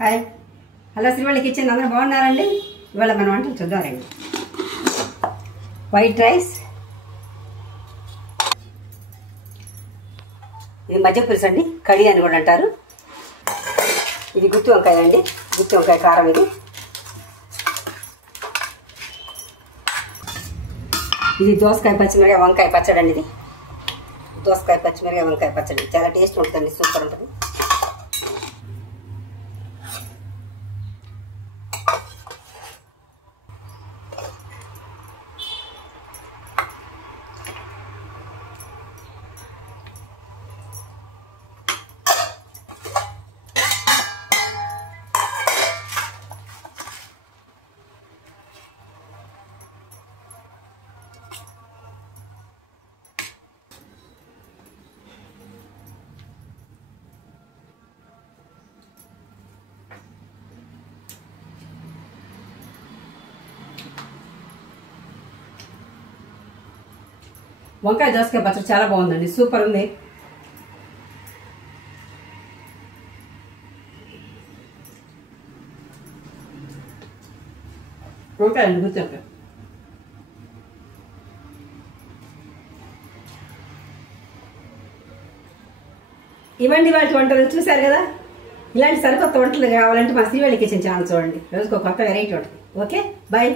Hi hello Srivalli kitchen అందరూ బాగున్నారండి. ఇవాళ మన వంటలు చూద్దామండి. వైట్ రైస్, ఇది మజ్జిగ పులుసు అండి, కడి అని కూడా అంటారు. ఇది గుత్తి వంకాయ అండి, గుత్తి వంకాయ కారం. ఇది దోసకాయ పచ్చిమిరకాయ వంకాయ పచ్చడి అండి. ఇది దోసకాయ పచ్చిమిరకాయ వంకాయ పచ్చడి చాలా టేస్ట్ ఉంటుందండి, సూపర్ ఉంటుంది. వంకాయ దోసకాయ పచ్చడి చాలా బాగుందండి, సూపర్ ఉంది. వంకాయ అండి, గుత్తి వంకాయ. ఇవ్వండి వాటి వంటలు చూశారు కదా. ఇలాంటి సరికొత్త వంటలు కావాలంటే మా శ్రీవల్లి కిచెన్ ఛానల్ చూడండి. రోజుకు కొత్త వెరైటీ ఉంటుంది. Okay, bye.